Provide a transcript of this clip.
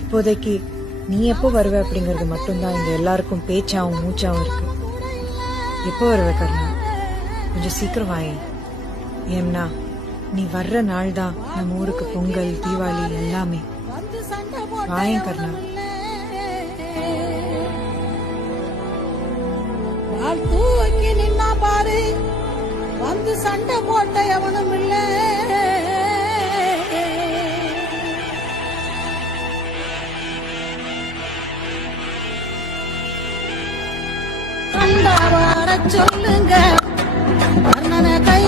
இப்போதைக்கு நீ எப்போ வருவ அப்படிங்கறது மட்டும்தான் இங்க எல்லாருக்கும் பேச்சாவும் மூச்சாவும் இருக்கு. எப்போ வருவ கருணா? கொஞ்சம் சீக்கிரம் வாயே. ஏம்னா நீ வர்ற நாள் தான் நம்ம ஊருக்கு பொங்கல் தீபாவளி எல்லாமே. வாயேன் கருணா. தூக்கி நின்னா பாரு, வந்து சண்டை போட்ட எவனும் இல்ல. சண்டை வர சொல்லுங்க, கர்ணனை கை